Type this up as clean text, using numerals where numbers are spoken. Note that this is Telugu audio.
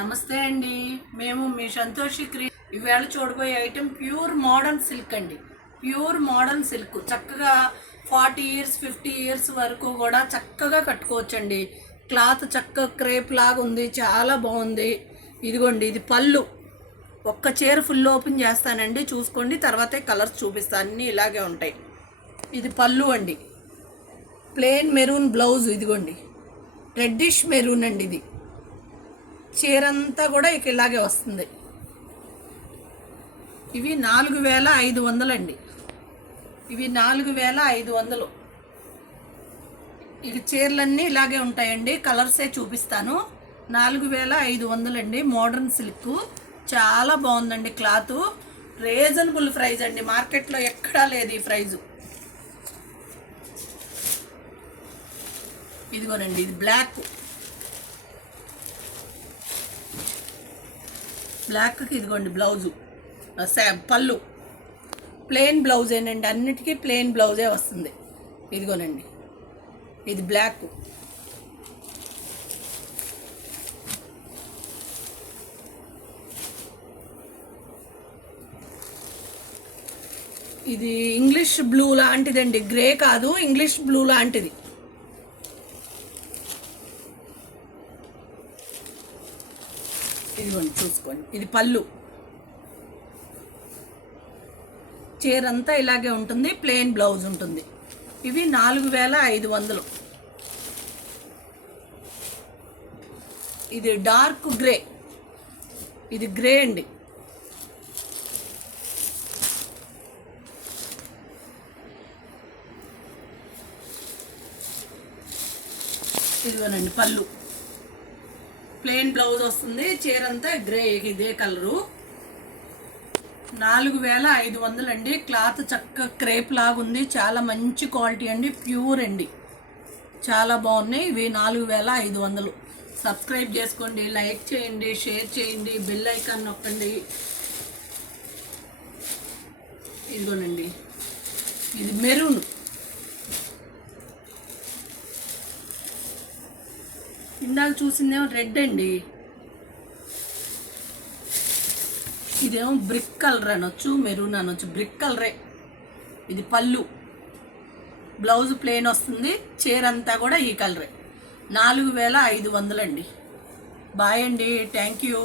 నమస్తే అండి. మేము మీ సంతోషి ఇవాళ చూడబోయే ఐటెం ప్యూర్ మోడర్న్ సిల్క్ అండి. ప్యూర్ మోడర్న్ సిల్క్ చక్కగా 40 ఇయర్స్ 50 ఇయర్స్ వరకు కూడా చక్కగా కట్టుకోవచ్చండి. క్లాత్ చక్కగా క్రేప్ లాగా ఉంది, చాలా బాగుంది. ఇదిగోండి, ఇది పళ్ళు. ఒక్క చీర ఫుల్ ఓపెన్ చేస్తానండి, చూసుకోండి. తర్వాతే కలర్స్ చూపిస్తాను, అన్నీ ఇలాగే ఉంటాయి. ఇది పళ్ళు అండి, ప్లెయిన్ మెరూన్ బ్లౌజ్. ఇదిగోండి, రెడ్డిష్ మెరూన్ అండి. ఇది చీరంతా కూడా ఇలాగే వస్తుంది. ఇవి 4500 అండి. ఇవి 4500. ఇవి చీరలన్నీ ఇలాగే ఉంటాయండి, కలర్సే చూపిస్తాను. 4500 అండి. మోడర్న్ సిల్క్ చాలా బాగుందండి. క్లాత్ రీజనబుల్ ప్రైస్ అండి, మార్కెట్లో ఎక్కడా లేదు ఈ ప్రైజు. ఇదిగోనండి, ఇది బ్లాక్కి ఇదిగోండి బ్లౌజు, పళ్ళు ప్లెయిన్ బ్లౌజేనండి. అన్నిటికీ ప్లెయిన్ బ్లౌజే వస్తుంది. ఇదిగోనండి, ఇది బ్లాక్. ఇది ఇంగ్లీష్ బ్లూ లాంటిదండి, గ్రే కాదు, ఇంగ్లీష్ బ్లూ లాంటిది. ఇదిగోండి, చూసుకోండి, ఇది పళ్ళు. చీరంతా ఇలాగే ఉంటుంది, ప్లెయిన్ బ్లౌజ్ ఉంటుంది. ఇవి 4500. ఇది డార్క్ గ్రే, ఇది గ్రే అండి. ఇదిగోనండి పళ్ళు, ప్లెయిన్ బ్లౌజ్ వస్తుంది, చీరంతా గ్రే, ఇదే కలరు. 4500 అండి. క్లాత్ చక్కగా క్రేప్ లాగా ఉంది, చాలా మంచి క్వాలిటీ అండి, ప్యూర్ అండి, చాలా బాగున్నాయి. ఇవి 4500. సబ్స్క్రైబ్ చేసుకోండి, లైక్ చేయండి, షేర్ చేయండి, బెల్ ఐకాన్ నొక్కండి. ఇదిగోనండి, ఇది మెరూన్. ఇందాక చూసిందేమో రెడ్ అండి, ఇదేమో బ్రిక్ కలర్ అనొచ్చు, మెరూన్ అనొచ్చు, బ్రిక్ కలరే. ఇది పళ్ళు, బ్లౌజ్ ప్లెయిన్ వస్తుంది, చీర అంతా కూడా ఈ కలరే. 4500 అండి. బాయ్ అండి, థ్యాంక్ యూ.